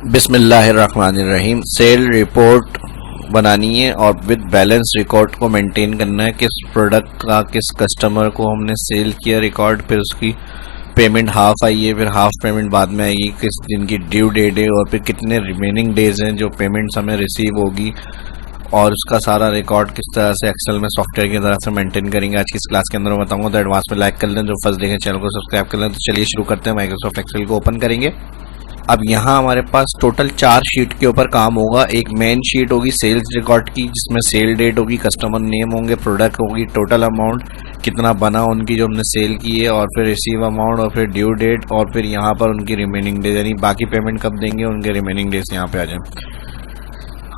बिस्मिल्लाहिर्रहमानिर्रहीम। Cell report बनानी है और विद बैलेंस रिकॉर्ड को मेंटेन करना है। किस प्रोडक्ट का किस कस्टमर को हमने सेल किया रिकॉर्ड, फिर उसकी पेमेंट हाफ आई है, फिर हाफ पेमेंट बाद में आएगी, किस दिन की ड्यू डेट है और फिर कितने रिमेनिंग डेज हैं जो पेमेंट्स हमें रिसीव होगी, और उसका सारा रिकॉर्ड किस तरह से एक्सेल में सॉफ्टवेयर की तरह से मेंटेन करेंगे आज की इस क्लास के अंदर मैं बताऊंगा। तो एडवांस में लाइक कर लें, जो फर्स्ट देखें चैनल को सब्सक्राइब कर लें। तो चलिए शुरू करते हैं। माइक्रोसॉफ्ट एक्सेल को ओपन करेंगे। अब यहाँ हमारे पास टोटल 4 शीट के ऊपर काम होगा। एक मेन शीट होगी सेल्स रिकॉर्ड की, जिसमें सेल डेट होगी, कस्टमर नेम होंगे, प्रोडक्ट होगी, टोटल अमाउंट कितना बना उनकी जो हमने सेल की है, और फिर रिसीव अमाउंट, और फिर ड्यू डेट, और फिर यहाँ पर उनकी रिमेनिंग डेज, यानी बाकी पेमेंट कब देंगे उनके रिमेनिंग डेज यहाँ पे आ जाए।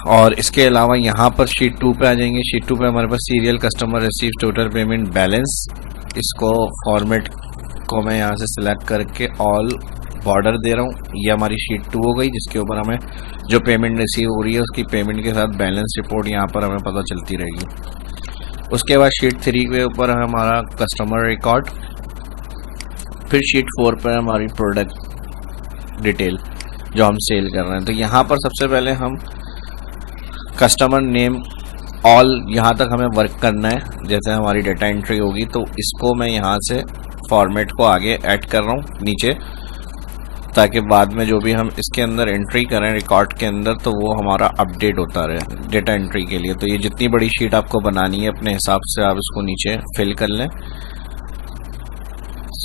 और इसके अलावा यहाँ पर शीट 2 पे आ जाएंगे। शीट 2 पे हमारे पास serial customer receive total payment balance, इसको फॉर्मेट को मैं यहाँ से सिलेक्ट करके ऑल बॉर्डर दे रहा हूँ। ये हमारी शीट 2 हो गई, जिसके ऊपर हमें जो पेमेंट रिसीव हो रही है उसकी पेमेंट के साथ बैलेंस रिपोर्ट यहाँ पर हमें पता चलती रहेगी। उसके बाद शीट 3 के ऊपर हमारा कस्टमर रिकॉर्ड, फिर शीट 4 पर हमारी प्रोडक्ट डिटेल जो हम सेल कर रहे हैं। तो यहाँ पर सबसे पहले हम कस्टमर नेम ऑल यहाँ तक हमें वर्क करना है। जैसे हमारी डेटा एंट्री होगी तो इसको मैं यहाँ से फॉर्मेट को आगे ऐड कर रहा हूँ नीचे, ताकि बाद में जो भी हम इसके अंदर एंट्री करें रिकॉर्ड के अंदर तो वो हमारा अपडेट होता रहे डेटा एंट्री के लिए। तो ये जितनी बड़ी शीट आपको बनानी है अपने हिसाब से आप इसको नीचे फिल कर लें।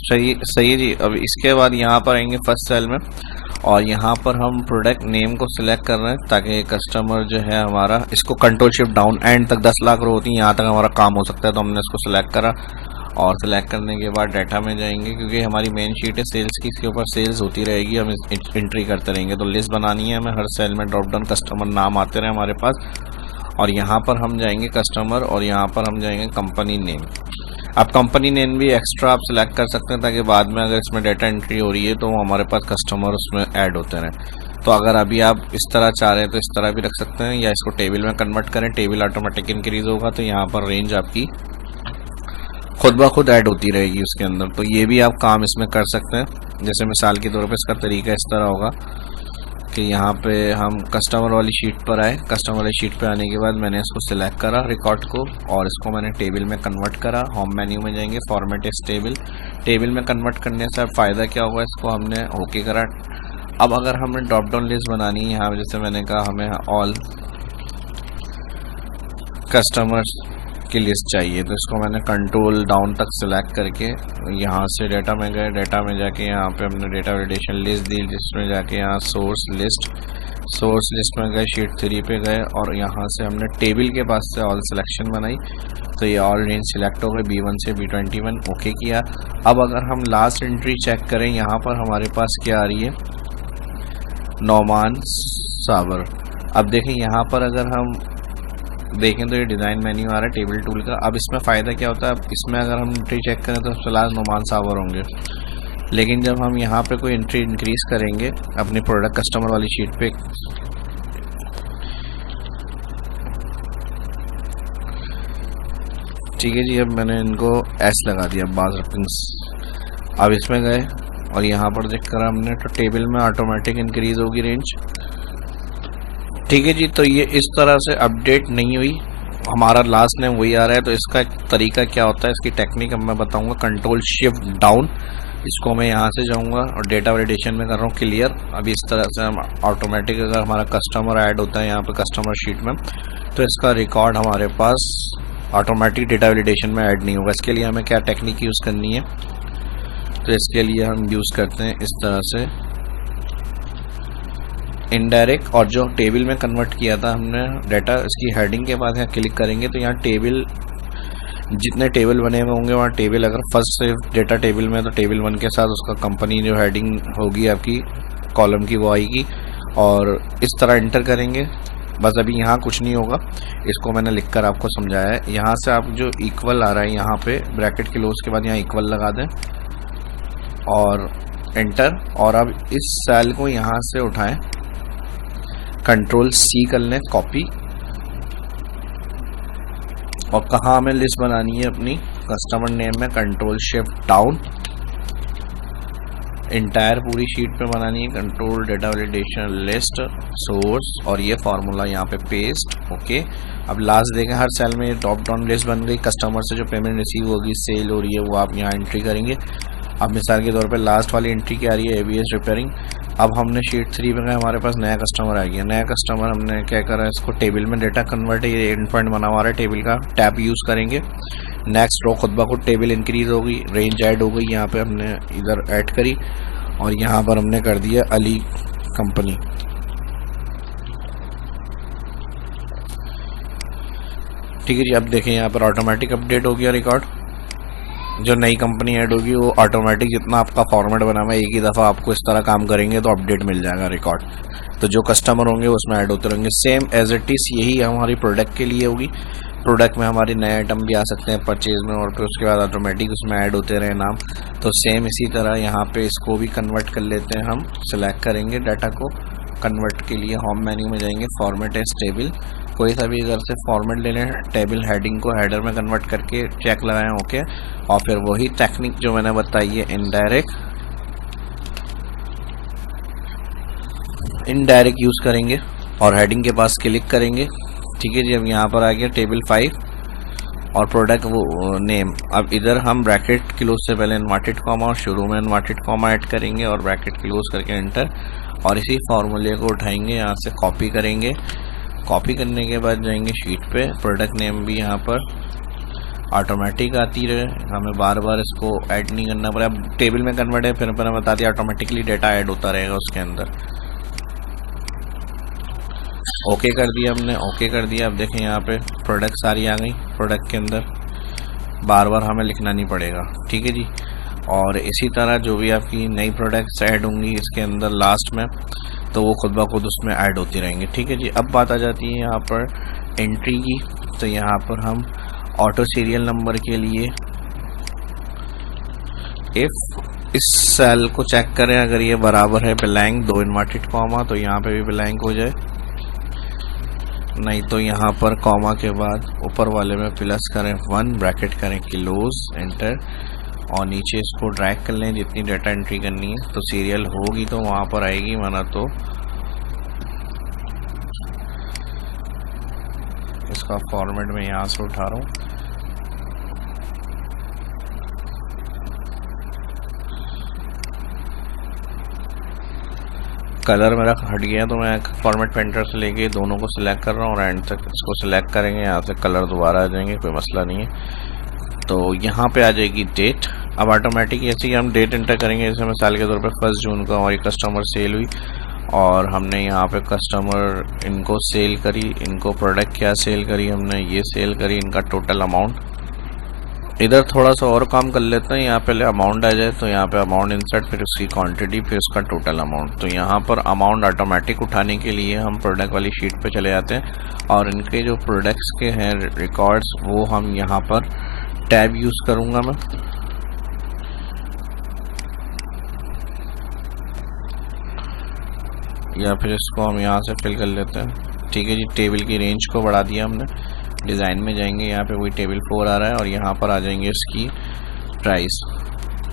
सही है जी। अब इसके बाद यहाँ पर आएंगे फर्स्ट सेल में, और यहाँ पर हम प्रोडक्ट नेम को सिलेक्ट कर रहे हैं ताकि कस्टमर जो है हमारा, इसको कंट्रोल शिफ्ट डाउन, एंड तक 10 लाख रो होती है, यहाँ तक हमारा काम हो सकता है। तो हमने इसको सिलेक्ट करा, और सिलेक्ट करने के बाद डाटा में जाएंगे, क्योंकि हमारी मेन शीट है सेल्स की, इसके ऊपर सेल्स होती रहेगी, हम एंट्री करते रहेंगे। तो लिस्ट बनानी है हमें, हर सेल में ड्रॉप डाउन कस्टमर नाम आते रहे हमारे पास, और यहाँ पर हम जाएंगे कस्टमर, और यहाँ पर हम जाएंगे कंपनी नेम। अब कंपनी नेम भी एक्स्ट्रा आप सिलेक्ट कर सकते हैं, ताकि बाद में अगर इसमें डाटा एंट्री हो रही है तो हमारे पास कस्टमर उसमें ऐड होते रहें। तो अगर अभी आप इस तरह चाह रहे हैं तो इस तरह भी रख सकते हैं, या इसको टेबल में कन्वर्ट करें, टेबल ऑटोमेटिक इंक्रीज होगा तो यहाँ पर रेंज आपकी खुद ब खुद ऐड होती रहेगी उसके अंदर। तो ये भी आप काम इसमें कर सकते हैं। जैसे मिसाल के तौर पे इसका तरीका इस तरह होगा कि यहाँ पे हम कस्टमर वाली शीट पर आए, कस्टमर वाली शीट पे आने के बाद मैंने इसको सिलेक्ट करा रिकॉर्ड को, और इसको मैंने टेबल में कन्वर्ट करा। होम मेन्यू में जाएंगे, फॉर्मेट इस टेबल, टेबल में कन्वर्ट करने से फ़ायदा क्या होगा, इसको हमने ओके करा। अब अगर हमें ड्रॉप डाउन लिस्ट बनानी है, यहाँ जैसे मैंने कहा हमें ऑल कस्टमर्स की लिस्ट चाहिए, तो इसको मैंने कंट्रोल डाउन तक सिलेक्ट करके यहाँ से डेटा में गए, डेटा में जाके यहाँ पे हमने डेटा वैलिडेशन लिस्ट दी, जिसमें जाके यहाँ सोर्स लिस्ट में गए, शीट 3 पे गए, और यहाँ से हमने टेबल के पास से ऑल सिलेक्शन बनाई। तो ये ऑल रेंज सिलेक्ट हो गई B1 से B21, ओके किया। अब अगर हम लास्ट एंट्री चेक करें, यहाँ पर हमारे पास क्या आ रही है, नौमान साबर। अब देखें यहाँ पर अगर हम देखें तो ये डिज़ाइन मेन्यू आ रहा है टेबल टूल का। अब इसमें फ़ायदा क्या होता है, अब इसमें अगर हम एंट्री चेक करें तो फिलहाल नुमान सावर होंगे, लेकिन जब हम यहाँ पे कोई एंट्री इंक्रीज करेंगे अपनी प्रोडक्ट कस्टमर वाली शीट पे, ठीक है जी, अब मैंने इनको एस लगा दिया बाज रपिंग्स। अब इसमें गए और यहाँ पर देख कर हमने तो टेबल में ऑटोमेटिक इंक्रीज होगी रेंज, ठीक है जी। तो ये इस तरह से अपडेट नहीं हुई, हमारा लास्ट नेम वही आ रहा है। तो इसका एक तरीका क्या होता है, इसकी टेक्निक अब मैं बताऊंगा। कंट्रोल शिफ्ट डाउन, इसको मैं यहाँ से जाऊंगा और डेटा वैलिडेशन में कर रहा हूँ क्लियर। अभी इस तरह से हम ऑटोमेटिक, अगर हमारा कस्टमर ऐड होता है यहाँ पे कस्टमर शीट में, तो इसका रिकॉर्ड हमारे पास ऑटोमेटिक डेटा वैलिडेशन में ऐड नहीं होगा। इसके लिए हमें क्या टेक्निक यूज़ करनी है, तो इसके लिए हम यूज़ करते हैं इस तरह से इनडायरेक्ट, और जो टेबल में कन्वर्ट किया था हमने डाटा, इसकी हेडिंग के बाद यहाँ क्लिक करेंगे तो यहाँ टेबल, जितने टेबल बने हुए होंगे वहाँ टेबल, अगर फर्स्ट से डेटा टेबल में तो टेबल 1 के साथ उसका कंपनी जो हेडिंग होगी आपकी कॉलम की वो आएगी, और इस तरह एंटर करेंगे। बस अभी यहाँ कुछ नहीं होगा, इसको मैंने लिख कर आपको समझाया है। यहाँ से आप जो इक्वल आ रहा है यहाँ पे ब्रैकेट क्लोज के बाद यहाँ इक्वल लगा दें और एंटर, और अब इस सेल को यहाँ से उठाएं, कंट्रोल C कर लें कॉपी, और कहाँ हमें लिस्ट बनानी है अपनी कस्टमर नेम में, कंट्रोल शिफ्ट डाउन, इंटायर पूरी शीट पे बनानी है। Control data validation list source और ये फार्मूला यहाँ पे पेस्ट। ओके, अब लास्ट देखें हर सेल में ड्रॉप डाउन लिस्ट बन गई। कस्टमर से जो पेमेंट रिसीव होगी, सेल हो रही है, वो आप यहाँ एंट्री करेंगे। अब मिसाल के तौर पे लास्ट वाली एंट्री क्या आ रही है, एबीएस रिपेयरिंग। अब हमने शीट 3 में हमारे पास नया कस्टमर आ गया। नया कस्टमर हमने क्या करा, इसको टेबल में डेटा कन्वर्ट, ये एंड पॉइंट बना हुआ है टेबल का, टैब यूज़ करेंगे। नेक्स्ट रो खुद ब खुद टेबल इंक्रीज हो गई, रेंज ऐड हो गई, यहाँ पे हमने इधर ऐड करी और यहाँ पर हमने कर दिया अली कंपनी। ठीक है जी, अब देखें यहाँ पर ऑटोमेटिक अपडेट हो गया रिकॉर्ड। जो नई कंपनी ऐड होगी वो ऑटोमेटिक, जितना आपका फॉर्मेट बना हुआ है एक ही दफ़ा आपको इस तरह काम करेंगे तो अपडेट मिल जाएगा रिकॉर्ड। तो जो कस्टमर होंगे उसमें ऐड होते रहेंगे। सेम एज इट इज़ यही हमारी प्रोडक्ट के लिए होगी। प्रोडक्ट में हमारे नए आइटम भी आ सकते हैं परचेज में, और फिर उसके बाद ऑटोमेटिक उसमें ऐड होते रहे नाम। तो सेम इसी तरह यहाँ पे इसको भी कन्वर्ट कर लेते हैं हम। सिलेक्ट करेंगे डाटा को, कन्वर्ट के लिए होम मेन्यू में जाएंगे, फॉर्मेट एज टेबल, कोई सा भी अगर से फॉर्मेट ले लें, टेबल हेडिंग को हेडर में कन्वर्ट करके चेक लगाएं। ओके, और फिर वही टेक्निक जो मैंने बताई है इनडायरेक्ट यूज़ करेंगे और हेडिंग के पास क्लिक करेंगे। ठीक है जी, अब यहाँ पर आ गया टेबल 5 और प्रोडक्ट वो नेम। अब इधर हम ब्रैकेट क्लोज से पहले इन्वर्टेड कॉमा और शुरू में इन्वर्टेड कॉमा ऐड करेंगे और ब्रैकेट क्लोज करके एंटर, और इसी फार्मूले को उठाएंगे, यहाँ से कॉपी करेंगे। कॉपी करने के बाद जाएंगे शीट पे, प्रोडक्ट नेम भी यहाँ पर ऑटोमेटिक आती रहे, हमें बार बार इसको ऐड नहीं करना पड़े। अब टेबल में कन्वर्ट है, फिर मैंने बता दिया ऑटोमेटिकली डेटा ऐड होता रहेगा उसके अंदर। ओके कर दिया हमने, ओके कर दिया। अब देखें यहाँ पे प्रोडक्ट सारी आ गई, प्रोडक्ट के अंदर बार बार हमें लिखना नहीं पड़ेगा। ठीक है जी, और इसी तरह जो भी आपकी नई प्रोडक्ट्स ऐड होंगी इसके अंदर लास्ट में, तो वो खुद ब खुद उसमें ऐड होती रहेंगी। ठीक है जी, अब बात आ जाती है यहाँ पर एंट्री की। तो यहाँ पर हम ऑटो सीरियल नंबर के लिए इफ़ इस सेल को चेक करें, अगर ये बराबर है ब्लैंक 2 इन्वर्टेड कॉमा, तो यहाँ पे भी ब्लैंक हो जाए, नहीं तो यहाँ पर कॉमा के बाद ऊपर वाले में प्लस करें 1, ब्रैकेट करें क्लोज, एंटर, और नीचे इसको ड्रैग कर लें जितनी डाटा एंट्री करनी है। तो सीरियल होगी तो वहाँ पर आएगी, वरना तो इसका फॉर्मेट में यहाँ से उठा रहा हूँ। कलर मेरा हट गया तो मैं फॉर्मेट पेंटर से लेके दोनों को सिलेक्ट कर रहा हूँ और एंड तक इसको सिलेक्ट करेंगे, यहाँ से कलर दोबारा आ जाएंगे, कोई मसला नहीं है। तो यहाँ पे आ जाएगी डेट। अब ऑटोमेटिक ऐसे ही हम डेट एंटर करेंगे, जैसे मिसाल के तौर पे 1 जून को हमारी कस्टमर सेल हुई और हमने यहाँ पे कस्टमर इनको सेल करी, इनको प्रोडक्ट क्या सेल करी हमने, ये सेल करी, इनका टोटल अमाउंट। इधर थोड़ा सा और काम कर लेते हैं, यहाँ पहले अमाउंट आ जाए तो यहाँ पे अमाउंट इंसर्ट, फिर उसकी क्वांटिटी, फिर उसका टोटल अमाउंट। तो यहाँ पर अमाउंट ऑटोमेटिक उठाने के लिए हम प्रोडक्ट वाली शीट पे चले जाते हैं और इनके जो प्रोडक्ट्स के हैं रिकॉर्ड्स वो हम यहाँ पर टैब यूज़ करूँगा मैं। या फिर इसको हम यहाँ से फिल कर लेते हैं। ठीक है जी, टेबल की रेंज को बढ़ा दिया हमने। डिज़ाइन में जाएंगे, यहाँ पे वही टेबल 4 आ रहा है और यहाँ पर आ जाएंगे इसकी प्राइस,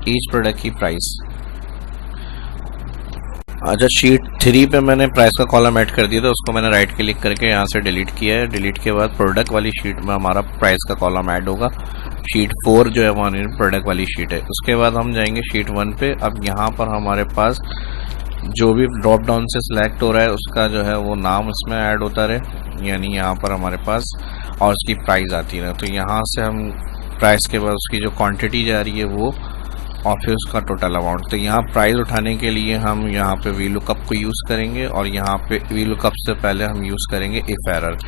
ईच प्रोडक्ट की प्राइस। अच्छा, शीट 3 पे मैंने प्राइस का कॉलम ऐड कर दिया था, उसको मैंने राइट क्लिक करके यहाँ से डिलीट किया है। डिलीट के बाद प्रोडक्ट वाली शीट में हमारा प्राइस का कॉलम ऐड होगा। शीट 4 जो है वो प्रोडक्ट वाली शीट है। उसके बाद हम जाएंगे शीट 1 पे। अब यहाँ पर हमारे पास जो भी ड्रॉप डाउन से सिलेक्ट हो रहा है उसका जो है वो नाम इसमें ऐड होता रहे, यानी यहाँ पर हमारे पास और उसकी प्राइस आती है। तो यहाँ से हम प्राइस के बाद उसकी जो क्वांटिटी जा रही है वो, और फिर उसका टोटल अमाउंट। तो यहाँ प्राइस उठाने के लिए हम यहाँ पे VLOOKUP को यूज़ करेंगे और यहाँ पे VLOOKUP से पहले हम यूज़ करेंगे इफ एरर।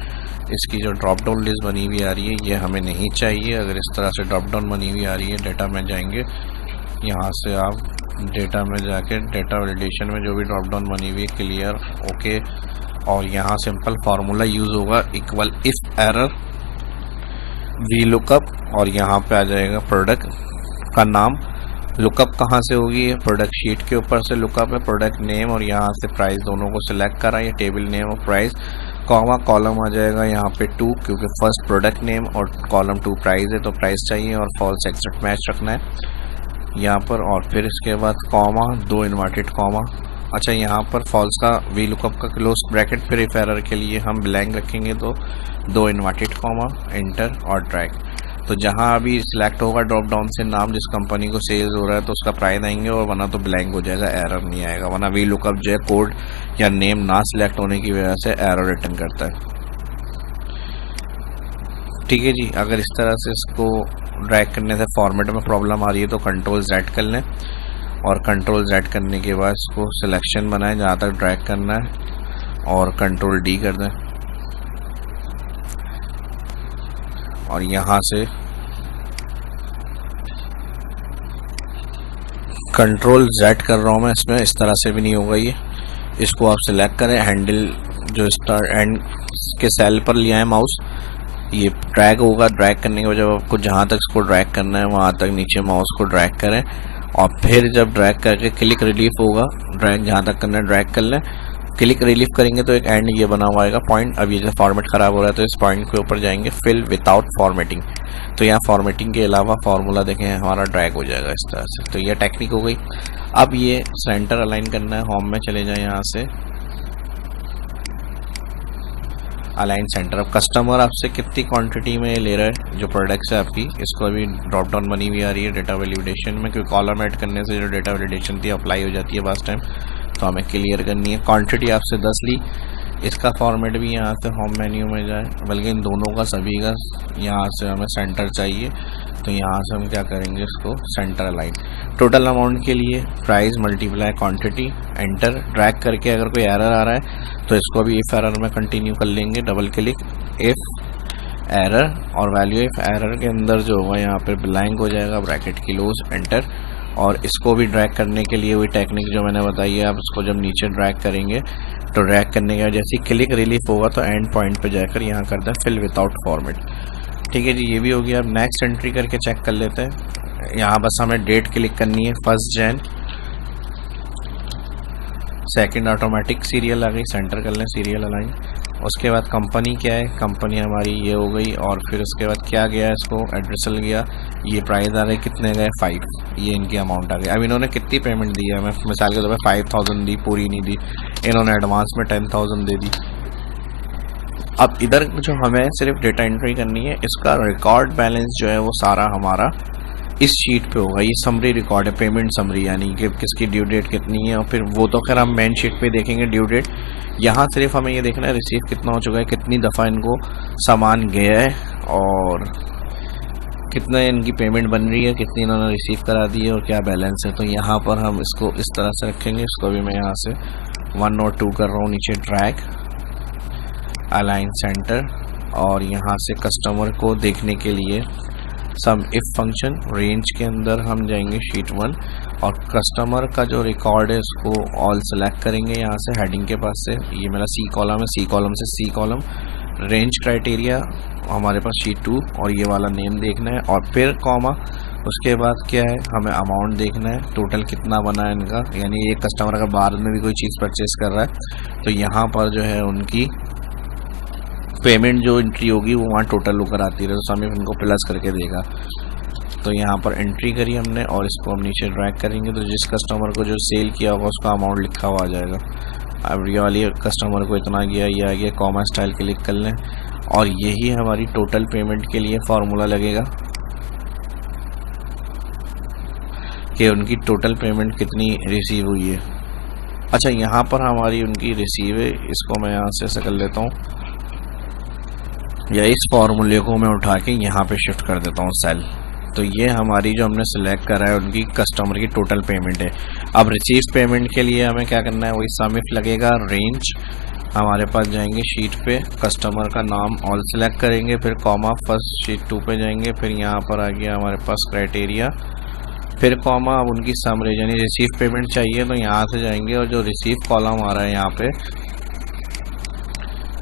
इसकी जो ड्रॉप डाउन लिस्ट बनी हुई आ रही है ये हमें नहीं चाहिए। अगर इस तरह से ड्रॉप डाउन बनी हुई आ रही है, डेटा में जाएंगे, यहाँ से आप डेटा में जाके डेटा वैलिडेशन में जो भी ड्रॉप डाउन बनी हुई है क्लियर, ओके, और यहाँ सिंपल फार्मूला यूज़ होगा इक्वल इफ एरर VLOOKUP, और यहाँ पे आ जाएगा प्रोडक्ट का नाम। लुकअप कहाँ से होगी, प्रोडक्ट शीट के ऊपर से लुकअप है, प्रोडक्ट नेम और यहाँ से प्राइस दोनों को सिलेक्ट करा, ये टेबल नेम और प्राइस, कॉमा कॉलम आ जाएगा यहाँ पे 2, क्योंकि फर्स्ट प्रोडक्ट नेम और कॉलम 2 प्राइस है तो प्राइस चाहिए, और फॉल्स एक्सेप्ट मैच रखना है। यहाँ पर, और फिर इसके बाद कॉमा, 2 इन्वर्टेड कॉमा। अच्छा, यहाँ पर फॉल्स का वी लुकअप का क्लोज ब्रैकेट, फिर इफ एरर के लिए हम ब्लैंक रखेंगे तो 2 इन्वर्टेड कॉमा, एंटर और ड्रैग। तो जहाँ अभी सिलेक्ट होगा ड्रॉप डाउन से नाम जिस कंपनी को सेल्स हो रहा है तो उसका प्राइस आएंगे, और वरना तो ब्लैंक हो जाएगा, एरर नहीं आएगा। वरना वी लुकअप जो है कोड या नेम ना सिलेक्ट होने की वजह से एरर रिटर्न करता है। ठीक है जी, अगर इस तरह से इसको ड्रैग करने से फॉर्मेट में प्रॉब्लम आ रही है तो कंट्रोल Z कर लें, और कंट्रोल Z करने के बाद इसको सिलेक्शन बनाएं जहाँ तक ड्रैग करना है, और कंट्रोल D कर दें, और यहाँ से कंट्रोल Z कर रहा हूँ मैं, इसमें इस तरह से भी नहीं होगा ये। इसको आप सिलेक्ट करें, हैंडल जो स्टार्ट एंड के सेल पर लिया है माउस, ये ड्रैग होगा। ड्रैग करने के बाद जब आपको जहाँ तक इसको ड्रैग करना है वहाँ तक नीचे माउस को ड्रैग करें, और फिर जब ड्रैग करके क्लिक रिलीफ होगा, ड्रैग जहाँ तक करना है ड्रैग कर लें। क्लिक रिलीफ करेंगे तो एक एंड ये बना हुआ आएगा पॉइंट। अब ये जो फॉर्मेट ख़राब हो रहा है तो इस पॉइंट के ऊपर जाएंगे, फिल विदाउट फॉर्मेटिंग। तो यहाँ फॉर्मेटिंग के अलावा फार्मूला देखें हमारा ड्रैग हो जाएगा इस तरह से। तो ये टेक्निक हो गई। अब ये सेंटर अलाइन करना है, होम में चले जाए, यहाँ से अलाइन सेंटर। अब कस्टमर आपसे कितनी क्वांटिटी में ले रहा है जो प्रोडक्ट्स है आपकी, इसको अभी ड्रॉप डाउन बनी हुई आ रही है डेटा वैलिडेशन में, क्योंकि कॉलम ऐड करने से जो डेटा वैलिडेशन थी अप्लाई हो जाती है लास्ट टाइम, तो हमें क्लियर करनी है। क्वांटिटी आपसे 10 ली, इसका फॉर्मेट भी यहाँ से होम मेन्यू में जाए, बल्कि इन दोनों का सभी का यहाँ से हमें सेंटर चाहिए। तो यहाँ से हम क्या करेंगे, इसको सेंटर अलाइन। टोटल अमाउंट के लिए price multiply quantity, enter. Drag करके अगर कोई एरर आ रहा है तो इसको भी इफ एरर में कंटिन्यू कर लेंगे, डबल क्लिक, इफ एरर, और वैल्यू इफ एरर के अंदर जो होगा यहाँ पे ब्लैंक हो जाएगा, ब्रैकेट क्लोज, एंटर। और इसको भी ड्रैग करने के लिए वही टेक्निक जो मैंने बताई है, आप इसको जब नीचे ड्रैग करेंगे तो ड्रैग करने के बाद जैसे क्लिक रिलीफ होगा तो एंड पॉइंट पे जाकर यहाँ कर दें फिल विदाउट फॉर्मेट। ठीक है जी, ये भी हो गया। अब नेक्स्ट एंट्री करके चेक कर लेते हैं। यहाँ बस हमें डेट क्लिक करनी है, 1 जैन, सेकंड ऑटोमेटिक सीरियल आ गई, सेंटर कर लें, सीरियल अलाइन। उसके बाद कंपनी क्या है, कंपनी हमारी ये हो गई। और फिर उसके बाद क्या गया, इसको एड्रेसल गया, ये प्राइस आ रहे कितने गए, 5, ये इनकी अमाउंट आ गई। अब इन्होंने कितनी पेमेंट दी है, हमें मिसाल के तौर पर 5000 दी, पूरी नहीं दी, इन्होंने एडवांस में 10,000 दे दी। अब इधर जो हमें सिर्फ डेटा एंट्री करनी है, इसका रिकॉर्ड बैलेंस जो है वो सारा हमारा इस शीट पे होगा। ये समरी रिकॉर्ड है, पेमेंट समरी, यानी कि किसकी ड्यू डेट कितनी है, और फिर वो तो खैर हम मेन शीट पे देखेंगे ड्यू डेट। यहाँ सिर्फ हमें ये देखना है रिसीव कितना हो चुका है, कितनी दफ़ा इनको सामान गया है, और कितना इनकी पेमेंट बन रही है, कितनी इन्होंने रिसीव करा दी है, और क्या बैलेंस है। तो यहाँ पर हम इसको इस तरह से रखेंगे। इसको भी मैं यहाँ से 1 और 2 कर रहा हूँ, नीचे ड्रैग, अलाइन सेंटर, और यहाँ से कस्टमर को देखने के लिए सम इफ फंक्शन, रेंज के अंदर हम जाएंगे शीट 1, और कस्टमर का जो रिकॉर्ड है इसको ऑल सेलेक्ट करेंगे यहाँ से हेडिंग के पास से। ये मेरा सी कॉलम है, सी कॉलम से सी कॉलम, रेंज क्राइटेरिया हमारे पास शीट 2, और ये वाला नेम देखना है, और फिर कॉमा। उसके बाद क्या है, हमें अमाउंट देखना है, टोटल कितना बना है इनका, यानी एक कस्टमर अगर बाद में भी कोई चीज़ परचेज कर रहा है तो यहाँ पर जो है उनकी पेमेंट जो एंट्री होगी वो वहाँ टोटल होकर आती है, तो हमें इनको प्लस करके देगा। तो यहाँ पर एंट्री करी हमने, और इसको हम नीचे ड्रैग करेंगे तो जिस कस्टमर को जो सेल किया होगा उसका अमाउंट लिखा हुआ आ जाएगा। अब ये वाली कस्टमर को इतना गया, ये आ गया, कॉमा स्टाइल क्लिक कर लें, और यही हमारी टोटल पेमेंट के लिए फार्मूला लगेगा कि उनकी टोटल पेमेंट कितनी रिसीव हुई है। अच्छा, यहाँ पर हमारी उनकी रिसीव है, इसको मैं यहाँ से ऐसे कर लेता हूँ, या इस फार्मूले को मैं उठा के यहाँ पे शिफ्ट कर देता हूँ सेल। तो ये हमारी जो हमने सिलेक्ट करा है उनकी कस्टमर की टोटल पेमेंट है। अब रिसीव पेमेंट के लिए हमें क्या करना है, वही सम इफ लगेगा, रेंज, हमारे पास जाएंगे शीट पे, कस्टमर का नाम ऑल सेलेक्ट करेंगे, फिर कॉमा, फर्स्ट शीट 2 पे जाएंगे, फिर यहाँ पर आ गया हमारे पास क्राइटेरिया, फिर कॉमा। अब उनकी समरी यानी रिसीव पेमेंट चाहिए तो यहाँ से जाएंगे, और जो रिसीव कॉलम आ रहा है यहाँ पे,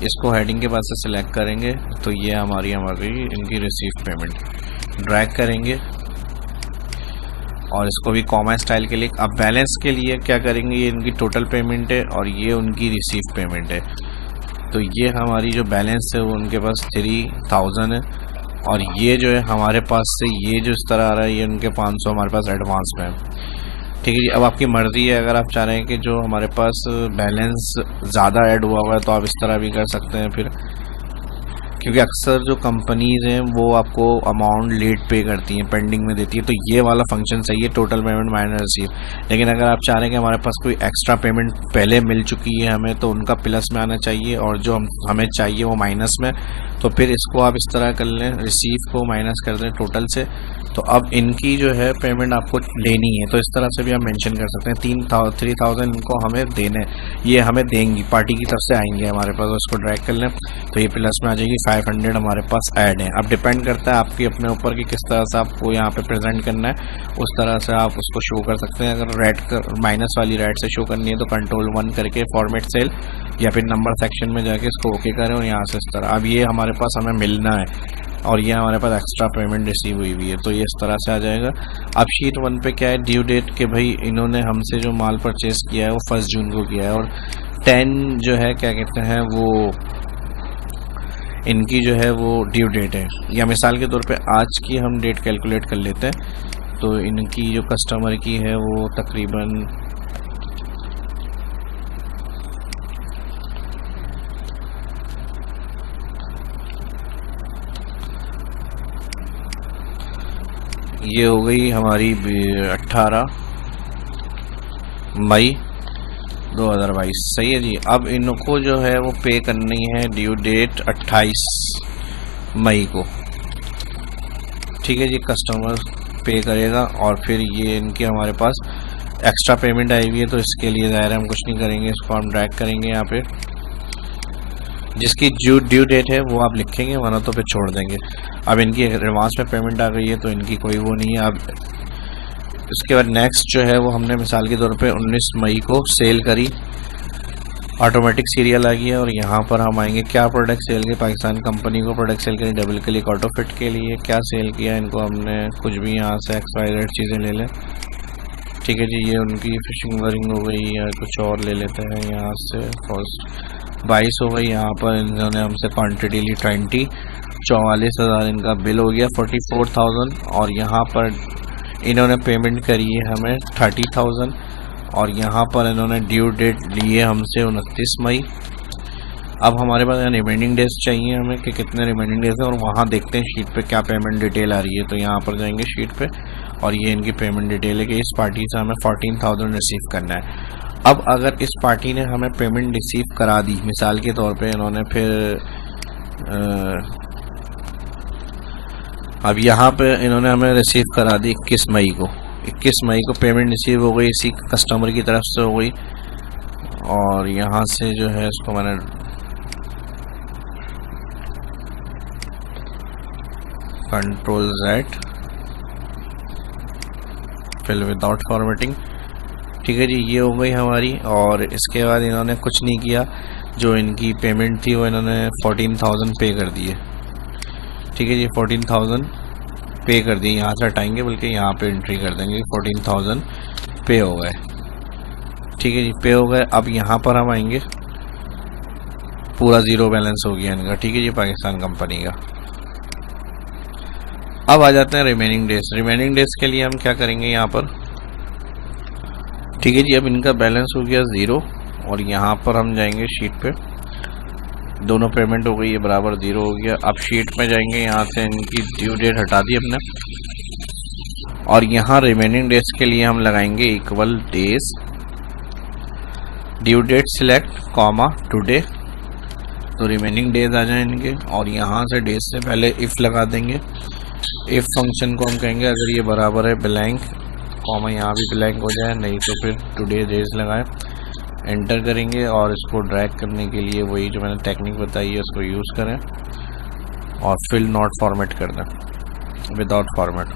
इसको हेडिंग के पास से सिलेक्ट करेंगे, तो ये हमारी इनकी रिसीव पेमेंट, ड्रैग करेंगे, और इसको भी कॉमा स्टाइल के लिए। अब बैलेंस के लिए क्या करेंगे, ये इनकी टोटल पेमेंट है और ये उनकी रिसीव पेमेंट है। तो ये हमारी जो बैलेंस है वो उनके पास 3000 है, और ये जो है हमारे पास से ये जो इस तरह आ रहा है ये उनके 500 हमारे पास एडवांस में है। ठीक है जी, अब आपकी मर्ज़ी है, अगर आप चाह रहे हैं कि जो हमारे पास बैलेंस ज़्यादा ऐड हुआ हुआ है तो आप इस तरह भी कर सकते हैं फिर, क्योंकि अक्सर जो कंपनीज़ हैं वो आपको अमाउंट लेट पे करती हैं, पेंडिंग में देती है, तो ये वाला फंक्शन सही है, टोटल पेमेंट माइनस रिसीव। लेकिन अगर आप चाह रहे हैं कि हमारे पास कोई एक्स्ट्रा पेमेंट पहले मिल चुकी है हमें, तो उनका प्लस में आना चाहिए और जो हमें चाहिए वो माइनस में, तो फिर इसको आप इस तरह कर लें, रिसीव को माइनस कर दें टोटल से। तो अब इनकी जो है पेमेंट आपको लेनी है, तो इस तरह से भी आप मेंशन कर सकते हैं 3000 इनको हमें देने, ये हमें देंगी, पार्टी की तरफ से आएंगे हमारे पास, उसको ड्रैग कर लें तो ये प्लस में आ जाएगी, 500 हमारे पास ऐड है। अब डिपेंड करता है आपकी अपने ऊपर कि किस तरह से आपको यहाँ पे प्रेजेंट करना है, उस तरह से आप उसको शो कर सकते हैं। अगर रेड माइनस वाली रेड से शो करनी है तो Ctrl+1 करके फॉर्मेट सेल या फिर नंबर सेक्शन में जाके इसको ओके करें और यहाँ से इस तरह। अब ये हमारे पास हमें मिलना है और ये हमारे पास एक्स्ट्रा पेमेंट रिसीव हुई हुई है, तो ये इस तरह से आ जाएगा। अब शीट 1 पे क्या है, ड्यू डेट के भाई इन्होंने हमसे जो माल परचेस किया है वो 1 जून को किया है और 10 जो है क्या कहते हैं वो इनकी जो है वो ड्यू डेट है, या मिसाल के तौर पे आज की हम डेट कैलकुलेट कर लेते हैं। तो इनकी जो कस्टमर की है वो तकरीबन ये हो गई हमारी 18 मई 2022, सही है जी। अब इनको जो है वो पे करनी है ड्यू डेट 28 मई को, ठीक है जी। कस्टमर पे करेगा और फिर ये इनके हमारे पास एक्स्ट्रा पेमेंट आई हुई है, तो इसके लिए ज़ाहिर हम कुछ नहीं करेंगे, इसको हम ड्रैग करेंगे यहाँ पे, जिसकी ड्यू डेट है वो आप लिखेंगे, वरना तो फिर छोड़ देंगे। अब इनकी एडवांस में पेमेंट आ गई है तो इनकी कोई वो नहीं है। अब इसके बाद नेक्स्ट जो है वो हमने मिसाल के तौर पे 19 मई को सेल करी, ऑटोमेटिक सीरियल आ गया और यहाँ पर हम आएंगे क्या प्रोडक्ट सेल किया, पाकिस्तान कंपनी को प्रोडक्ट सेल करी, डबल क्लिक ऑटो फिट के लिए क्या सेल किया, इनको हमने कुछ भी यहाँ से XYZ चीज़ें ले लें, ठीक है जी। ये उनकी फिशिंग वरिंग हो गई या कुछ और ले लेते हैं यहाँ से, फर्स्ट 22 हो गई, यहाँ पर इन्होंने हमसे क्वान्टिटी ली 20, 44,000 इनका बिल हो गया 44,000 और यहाँ पर इन्होंने पेमेंट करी है हमें 30,000 और यहाँ पर इन्होंने ड्यू डेट ली है हमसे 29 मई। अब हमारे पास रिमेनिंग डेज चाहिए हमें कि कितने रिमेनिंग डेज हैं और वहाँ देखते हैं शीट पे क्या पेमेंट डिटेल आ रही है, तो यहाँ पर जाएंगे शीट पे और ये इनकी पेमेंट डिटेल है कि इस पार्टी से हमें 14,000 रिसीव करना है। अब अगर इस पार्टी ने हमें पेमेंट रिसीव करा दी, मिसाल के तौर पे इन्होंने फिर अब यहाँ पे इन्होंने हमें रिसीव करा दी 21 मई को, 21 मई को पेमेंट रिसीव हो गई, इसी कस्टमर की तरफ से हो गई और यहाँ से जो है इसको मैंने Ctrl+Z फिल विदाउट फॉर्मेटिंग, ठीक है जी। ये हो गई हमारी और इसके बाद इन्होंने कुछ नहीं किया, जो इनकी पेमेंट थी वो इन्होंने 14,000 पे कर दी है, ठीक है जी। 14,000 पे कर दी, यहाँ से हटाएंगे बल्कि यहाँ पे एंट्री कर देंगे 14,000 पे हो गए, ठीक है जी, पे हो गए। अब यहाँ पर हम आएंगे, पूरा ज़ीरो बैलेंस हो गया इनका, ठीक है जी, पाकिस्तान कंपनी का। अब आ जाते हैं रिमेनिंग डेज। रिमेनिंग डेज के लिए हम क्या करेंगे यहाँ पर, ठीक है जी। अब इनका बैलेंस हो गया 0 और यहाँ पर हम जाएंगे शीट पे, दोनों पेमेंट हो गई है बराबर 0 हो गया। अब शीट में जाएंगे, यहाँ से इनकी ड्यू डेट हटा दी हमने और यहाँ रिमेनिंग डेज के लिए हम लगाएंगे equal days, due date select comma today, तो रिमेनिंग डेज आ जाए इनके और यहाँ से डेज से पहले इफ़ लगा देंगे। इफ़ फंक्शन को हम कहेंगे अगर ये बराबर है ब्लैंक, कॉमा यहाँ भी ब्लैंक हो जाए, नहीं तो फिर टुडे डेज लगाएं, एंटर करेंगे और इसको ड्रैग करने के लिए वही जो मैंने टेक्निक बताई है उसको यूज़ करें और फिल नॉट फॉर्मेट कर दें, विदाउट फॉर्मेट,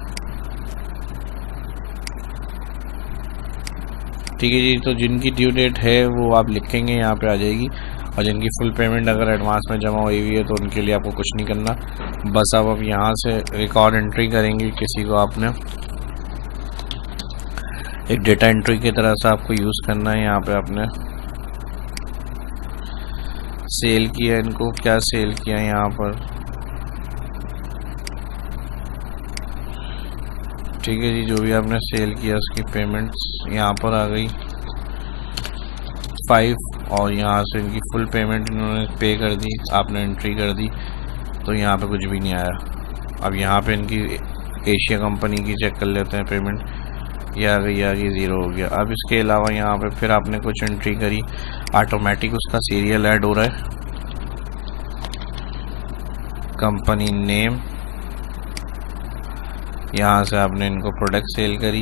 ठीक है जी। तो जिनकी ड्यू डेट है वो आप लिखेंगे, यहाँ पे आ जाएगी और जिनकी फुल पेमेंट अगर एडवांस में जमा हुई हुई है तो उनके लिए आपको कुछ नहीं करना, बस अब यहाँ से रिकॉर्ड एंट्री करेंगे, किसी को आपने एक डेटा एंट्री की तरह से आपको यूज़ करना है। यहाँ पे आपने सेल किया, इनको क्या सेल किया, यहाँ पर ठीक है जी, जो भी आपने सेल किया उसकी पेमेंट्स यहाँ पर आ गई 5 और यहाँ से इनकी फुल पेमेंट इन्होंने पे कर दी, आपने एंट्री कर दी तो यहाँ पे कुछ भी नहीं आया। अब यहाँ पे इनकी एशिया कंपनी की चेक कर लेते हैं पेमेंट, ये आ गई 0 हो गया। अब इसके अलावा यहाँ पे फिर आपने कुछ एंट्री करी, ऑटोमेटिक उसका सीरियल ऐड हो रहा है, कंपनी नेम, यहाँ से आपने इनको प्रोडक्ट सेल करी,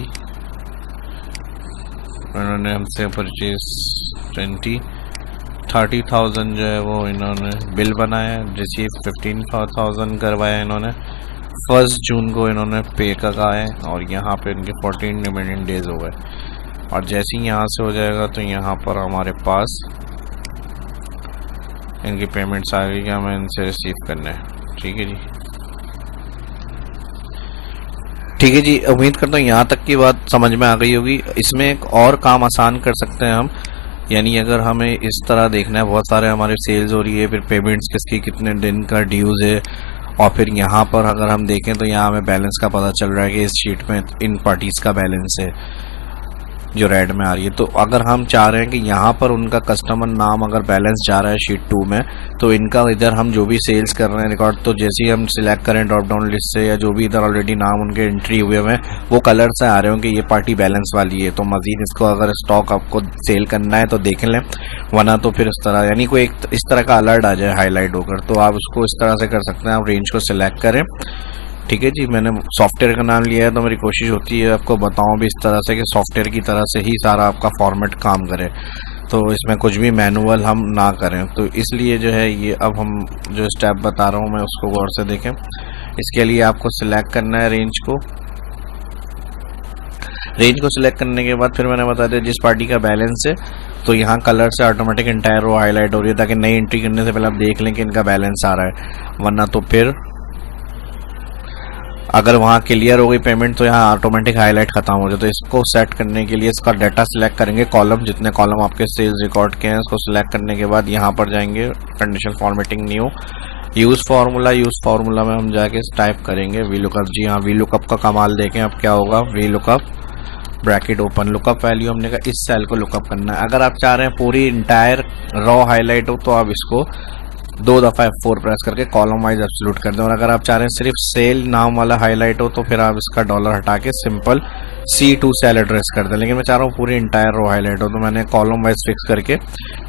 उन्होंने हमसे परचेज 30,000 जो है वो इन्होंने बिल बनाया, रिसीव 15,000 करवाया इन्होंने, 1 जून को इन्होंने पे का कहा है और यहाँ पे इनके 14 रिमेनिंग डेज हो गए। और जैसे ही यहाँ से हो जाएगा तो यहाँ पर हमारे पास इनकी पेमेंट्स आ गई कि हमें इनसे रिसीव करना है। ठीक है जी, ठीक है जी, उम्मीद करता हूँ यहाँ तक की बात समझ में आ गई होगी। इसमें एक और काम आसान कर सकते हैं हम, यानी अगर हमें इस तरह देखना है, बहुत सारे हमारे सेल्स हो रही है, फिर पेमेंट्स किसकी कितने दिन का ड्यूज़ है, और फिर यहाँ पर अगर हम देखें तो यहाँ हमें बैलेंस का पता चल रहा है कि इस शीट में इन पार्टीज़ का बैलेंस है जो रेड में आ रही है। तो अगर हम चाह रहे हैं कि यहाँ पर उनका कस्टमर नाम अगर बैलेंस जा रहा है शीट 2 में, तो इनका इधर हम जो भी सेल्स कर रहे हैं रिकॉर्ड, तो जैसे ही हम सिलेक्ट करें ड्रॉप डाउन लिस्ट से या जो भी इधर ऑलरेडी नाम उनके एंट्री हुए हैं वो कलर से आ रहे हो कि ये पार्टी बैलेंस वाली है, तो मज़ीद इसको अगर स्टॉक आपको सेल करना है तो देख लें, वरना तो फिर इस तरह यानी कोई एक इस तरह का अलर्ट आ जाए हाईलाइट होकर, तो आप उसको इस तरह से कर सकते हैं। आप रेंज को सिलेक्ट करें। ठीक है जी, मैंने सॉफ्टवेयर का नाम लिया है तो मेरी कोशिश होती है आपको बताऊं भी इस तरह से कि सॉफ्टवेयर की तरह से ही सारा आपका फॉर्मेट काम करे, तो इसमें कुछ भी मैनुअल हम ना करें। तो इसलिए जो है ये अब हम जो स्टेप बता रहा हूँ मैं उसको गौर से देखें। इसके लिए आपको सिलेक्ट करना है रेंज को। रेंज को सिलेक्ट करने के बाद फिर मैंने बता दिया जिस पार्टी का बैलेंस है, तो यहाँ कलर से ऑटोमेटिक इंटायर रो हाईलाइट हो रही है ताकि नई एंट्री करने से पहले आप देख लें कि इनका बैलेंस आ रहा है, वरना तो फिर अगर वहाँ क्लियर हो गई पेमेंट तो यहाँ ऑटोमेटिक हाईलाइट खत्म हो जाए। तो इसको सेट करने के लिए इसका डाटा सिलेक्ट करेंगे, कॉलम जितने कॉलम आपके सेल्स रिकॉर्ड के हैं उसको सिलेक्ट करने के बाद यहाँ पर जाएंगे condition formatting new, use formula में हम जाके टाइप करेंगे वी लुकअप। जी हाँ, वी लुकअप का कमाल देखें अब क्या होगा, V lookup bracket open, lookup value हमने कहा इस सेल को लुकअप करना है। अगर आप चाह रहे हैं पूरी इंटायर रॉ हाईलाइट हो तो आप इसको 2 दफ़ा F4 प्रेस करके कॉलम वाइज एब्सोल्यूट कर दें, और अगर आप चाह रहे हैं सिर्फ सेल नाम वाला हाईलाइट हो तो फिर आप इसका डॉलर हटा के सिंपल C2 सेल एड्रेस कर दें। लेकिन मैं चाह रहा हूँ पूरी इंटायर रो हाईलाइट हो तो मैंने कॉलम वाइज फिक्स करके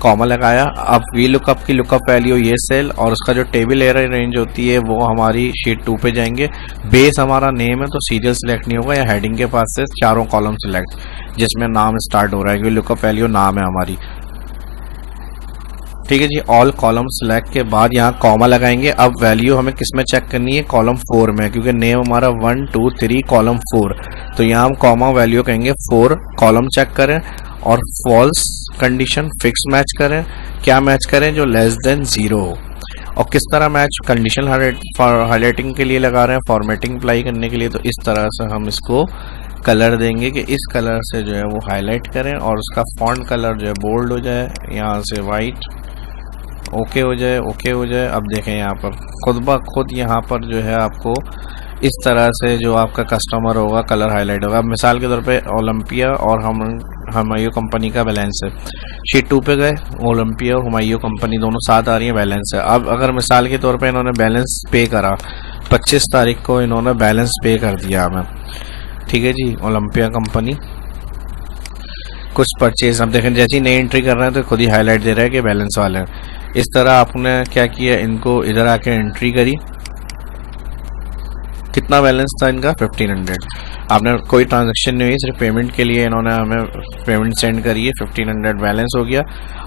कॉमा लगाया। अब वी लुकअप की लुकअप वैल्यू ये सेल और उसका जो टेबल एरर रेंज होती है वो हमारी शीट 2 पे जाएंगे। बेस हमारा नेम है तो सीरियल सिलेक्ट नहीं होगा, या हेडिंग के पास से चारों कॉलम सिलेक्ट जिसमें नाम स्टार्ट हो रहा है, क्योंकि लुकअप वैल्यू नाम है हमारी। ठीक है जी, ऑल कॉलम सिलेक्ट के बाद यहाँ कॉमा लगाएंगे। अब वैल्यू हमें किस में चेक करनी है, कॉलम 4 में, क्योंकि नेम हमारा 1 2 3 कॉलम 4, तो यहाँ हम कॉमा वैल्यू कहेंगे 4, कॉलम चेक करें और फॉल्स कंडीशन फिक्स मैच करें। क्या मैच करें, जो लेस देन 0 हो। और किस तरह मैच, कंडीशन हाईलाइटिंग के लिए लगा रहे हैं, फॉर्मेटिंग अप्लाई करने के लिए, तो इस तरह से हम इसको कलर देंगे कि इस कलर से जो है वो हाईलाइट करें और उसका फॉन्ट कलर जो है बोल्ड हो जाए, यहाँ से वाइट, ओके हो जाए। अब देखें यहाँ पर खुद ब खुद यहाँ पर जो है आपको इस तरह से जो आपका कस्टमर होगा कलर हाईलाइट होगा। मिसाल के तौर पे ओलंपिया और हुमायूं कंपनी का बैलेंस है, शीट 2 पे गए, ओलंपिया और हुमायूं कंपनी दोनों साथ आ रही है, बैलेंस है। अब अगर मिसाल के तौर पे इन्होंने बैलेंस पे करा, 25 तारीख को इन्होंने बैलेंस पे कर दिया हमें, ठीक है जी, ओलंपिया कंपनी कुछ परचेज, अब देखें जैसे ही नई एंट्री कर रहे हैं तो खुद ही हाईलाइट दे रहा है कि बैलेंस वाले हैं। इस तरह आपने क्या किया, इनको इधर आके एंट्री करी, कितना बैलेंस था इनका 1500, आपने कोई ट्रांजैक्शन नहीं हुई, सिर्फ पेमेंट के लिए इन्होंने हमें पेमेंट सेंड करी है, 1500 बैलेंस हो गया।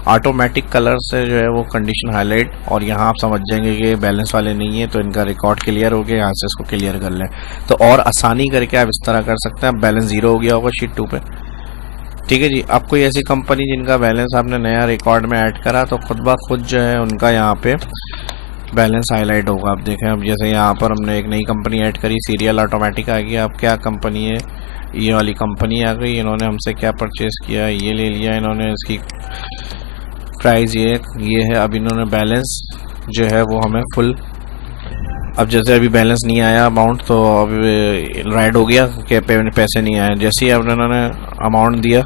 ऑटोमेटिक कलर से जो है वो कंडीशन हाईलाइट, और यहाँ आप समझ जाएंगे कि बैलेंस वाले नहीं है तो इनका रिकॉर्ड क्लियर हो गया, यहाँ से इसको क्लियर कर लें। तो और आसानी करके आप इस तरह कर सकते हैं। अब बैलेंस 0 हो गया होगा शीट 2 पे, ठीक है जी। अब कोई ऐसी कंपनी जिनका बैलेंस आपने नया रिकॉर्ड में ऐड करा तो खुद ब खुद जो है उनका यहाँ पे बैलेंस हाईलाइट होगा। आप देखें, अब जैसे यहाँ पर हमने एक नई कंपनी ऐड करी, सीरियल ऑटोमेटिक आ गया। अब क्या कंपनी है, ये वाली कंपनी आ गई, इन्होंने हमसे क्या परचेज किया, ये ले लिया इन्होंने, इसकी प्राइस ये है। अब इन्होंने बैलेंस जो है वो हमें फुल अब जैसे अभी बैलेंस नहीं आया अमाउंट, तो अब राइड हो गया कि पैसे नहीं आए। जैसे ही अब उन्होंने अमाउंट दिया,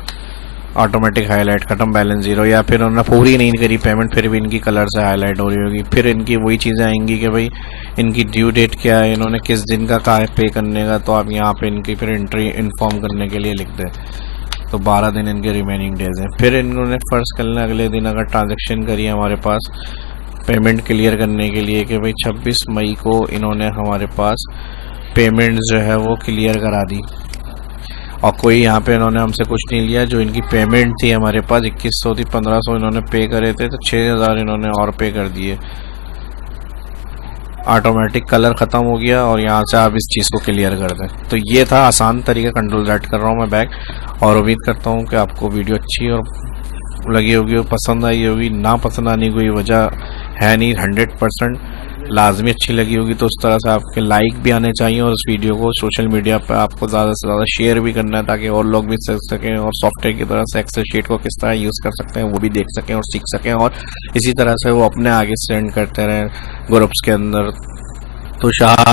ऑटोमेटिक हाईलाइट खत्म, बैलेंस जीरो। या फिर उन्होंने पूरी नहीं करी पेमेंट, फिर भी इनकी कलर से हाईलाइट हो रही होगी। फिर इनकी वही चीज़ें आएंगी कि भाई इनकी ड्यू डेट क्या है, इन्होंने किस दिन का कहा है पे करने का, तो आप यहाँ पे इनकी फिर एंट्री इन्फॉर्म करने के लिए लिख दें। तो 12 दिन इनके रिमेनिंग डेज हैं। फिर इन्होंने फ़र्ज़ कर लें अगले दिन अगर ट्रांजेक्शन करी हमारे पास पेमेंट क्लियर करने के लिए कि भाई 26 मई को इन्होंने हमारे पास पेमेंट जो है वो क्लियर करा दी, और कोई यहाँ पे इन्होंने हमसे कुछ नहीं लिया। जो इनकी पेमेंट थी हमारे पास 2100 थी, 1500 इन्होंने पे करे थे, तो 6000 इन्होंने और पे कर दिए। ऑटोमेटिक कलर ख़त्म हो गया, और यहाँ से आप इस चीज़ को क्लियर कर दें। तो ये था आसान तरीका, कंट्रोल Z कर रहा हूँ मैं बैक, और उम्मीद करता हूँ कि आपको वीडियो अच्छी और लगी होगी और पसंद आई होगी। ना पसंद आने की कोई वजह है नहीं, 100% लाजमी अच्छी लगी होगी। तो उस तरह से आपके लाइक भी आने चाहिए, और इस वीडियो को सोशल मीडिया पर आपको ज़्यादा से ज़्यादा शेयर भी करना है, ताकि और लोग भी सीख सकें और सॉफ्टवेयर की तरह से एक्सेल शीट को किस तरह यूज़ कर सकते हैं वो भी देख सकें और सीख सकें, और इसी तरह से वो अपने आगे सेंड करते रहें ग्रुप्स के अंदर। तो शाह